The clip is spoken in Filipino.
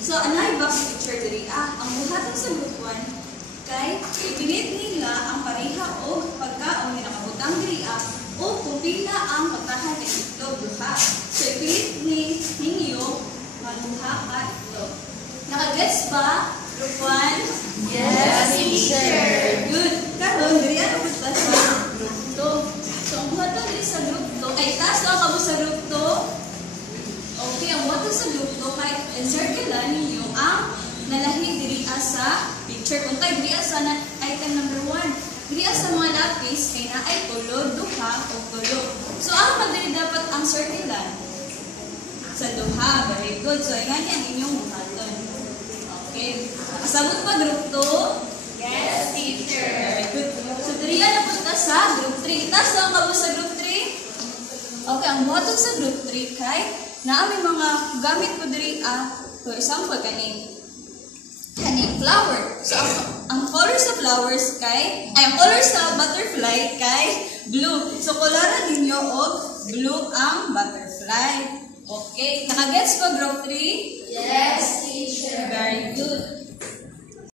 So, anay box picture diri ang buhatong sa group 1 kay ipilit nila ang pareha o pagkaon nga nakabutang diri o kung pila ang pagkahan ng itlog duha. So, ipilit ninyo maluha ka itlog. Nakagets ba? Group 1? Yes, teacher. Good. Karon diri ano sa group 2. So, ang buhatong diri sa group 2 kay taas na kamo sa group 2. Okay, ang buhatong sa group 2 kay encircle ninyo ang nalahi diri sa picture. Kung tayo diri sa item number 1. Diri sa mga lapis kay naay tulo, duha o tulo. So, ang madali dapat ang circlean sa duha. Very good. So, yan ang inyong buhaton. Okay. Nakasabot pa group 2? Yes, teacher. Very good. So, diri na punta sa group 3. Itas lang kamo sa group 3? Okay, ang buhaton sa group 3 kay naami mga gamit ko diri for example kaning flower. So ang color sa flowers kay ang color sa butterfly kay blue. So koloran ninyo og blue ang butterfly. Okay, nakagets ko group 3? Yes, teacher. Very good.